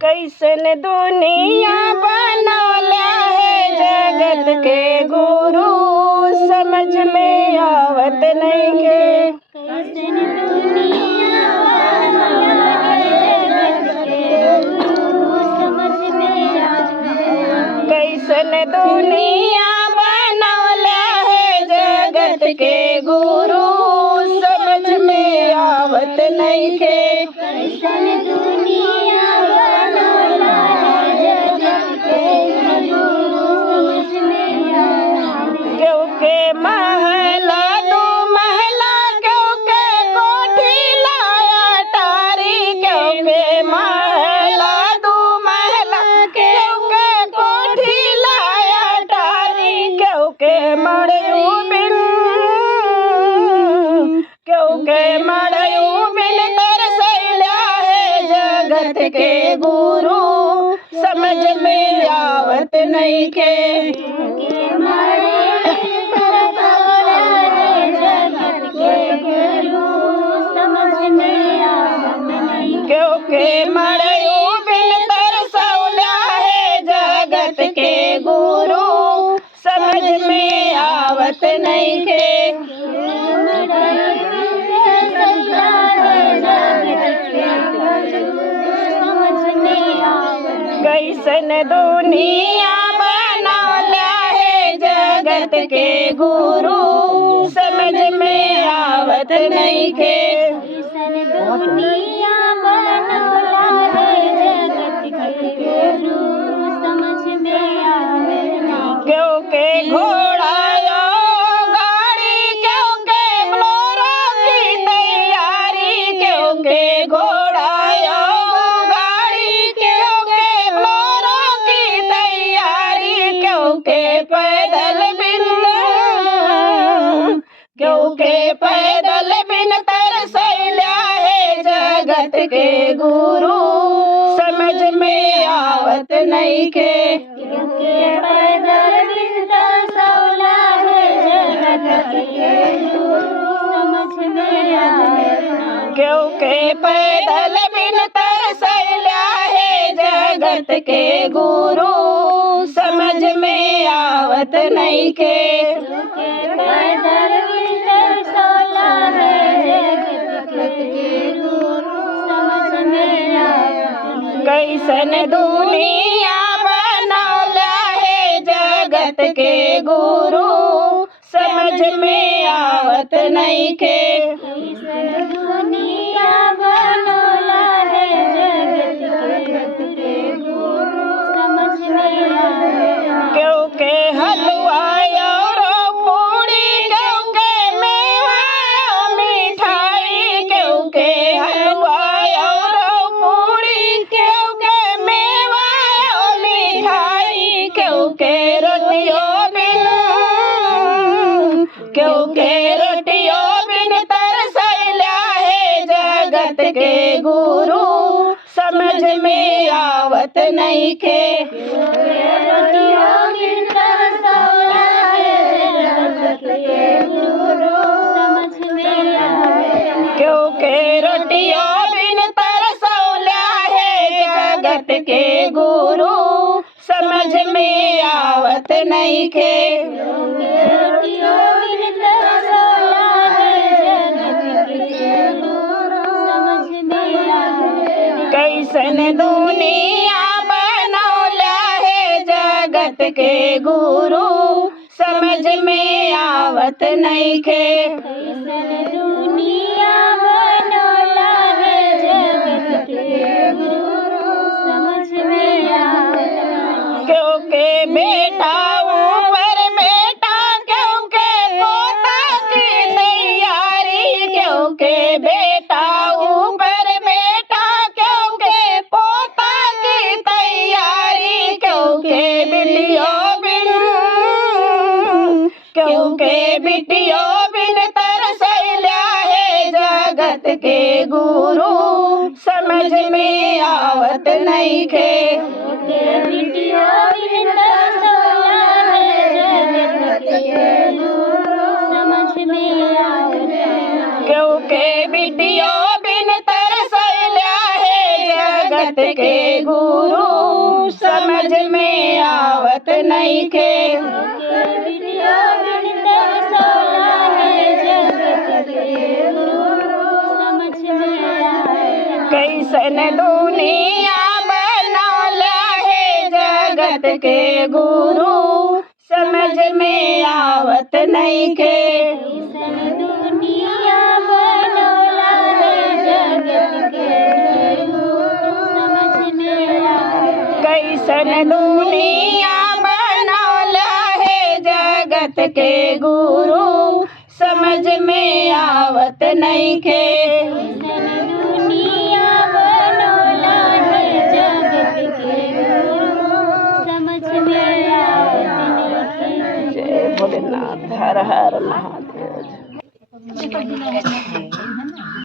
कैसन दुनिया बनौला है जगत के गुरु, समझ में आवत नहीं के। कैसन दुनिया बनौला है जगत के गुरु, समझ में आवत। कैसन दुनिया बनौला है जगत के गुरु, समझ में आवत नहीं के। कैसन दुनिया बनौला है जगत के गुरु, समझ में आवत। क्योंकि महला दो महला, क्योंकि कोठी लाया टारी, क्योंकि महला दो महला, क्योंकि कोठी लाया टारी, क्योंकि मड़यू बिन, क्योंकि मड़यू बिन तरसैला है जगत के गुरु, समझ में आवत नहीं के। क्योंकि मड़यू बिन तरसौला है जगत के गुरु, समझ में आवत नहीं के। कैसन दुनिया बनौला है जगत के गुरु, समझ में आवत नहीं के। कैसन दुनिया बनौला है जगत के गुरु, समझ में आवत नहीं। क्योंकि घोड़ा यो गाड़ी, क्योंकि ब्लोरो की तैयारी, क्योंकि घोड़ा यो गाड़ी, क्योंकि ब्लोरो की तैयारी, क्योंकि पैदल बिन, क्योंकि पैदल बिन तरसैला है जगत के गुरु, समझ में आवत नहीं के। क्योंकि पैदल बिन तरसौला है जगत के गुरु, समझ में आवत नहीं। क्योंकि पैदल बिन तरसैला है जगत के गुरु, समझ में आवत नहीं के। क्योंकि पैदल बिन तरसौला है जगत के गुरु, समझ में आवत नहीं। कैसन दुनिया बनौला है जगत के गुरु, समझ में आवत नहीं के। कैसन दुनिया बनौला है जगत के गुरु, समझ में आवत नहीं। क्योंकि हलवा और पूड़ी, क्योंकि मेवा और मिठाई, क्योंकि हलवा और पूड़ी, क्योंकि मेवा और मिठाई, क्योंकि रोटियों बिन, क्योंकि रोटियों बिन तरसैला है जगत के गुरु, समझ में आवत नहीं के। क्योंकि रोटियों बिन तरसौला है जगत के गुरु, समझ में आवत नहीं के। कैसन दुनिया बनौला है जगत के गुरु, समझ में आवत नहीं के। कैसन दुनिया बनौला है जगत के गुरु, समझ में आवत नहीं। क्योंकि बेटा ऊपर बेटा, क्योंकि पोता की तैयारी, क्योंकि बेटा ऊपर बेटा, क्योंकि पोता की तैयारी, क्योंकि बिटियों बिन, क्योंकि बिटियों बिन तरसैला है जगत के गुरु, समझ में आवत नहीं के। क्योंकि बिटियों जगत के गुरु समझ में आवत नहीं खे के बिटिया बिन तरसौला है जगत के गुरु समझ में आवत कैसन दुनिया बनौला है जगत के गुरु समझ में आवत नहीं खे कैसन दुनिया बनौला है जगत के गुरु समझ में आवत कैसन दुनिया बनौला है जगत के गुरु समझ में आवत नहीं खे कैसन दुनिया बनौला है जगत के गुरु समझ में आवत नहीं जय भोलेनाथ हर हर महादेव।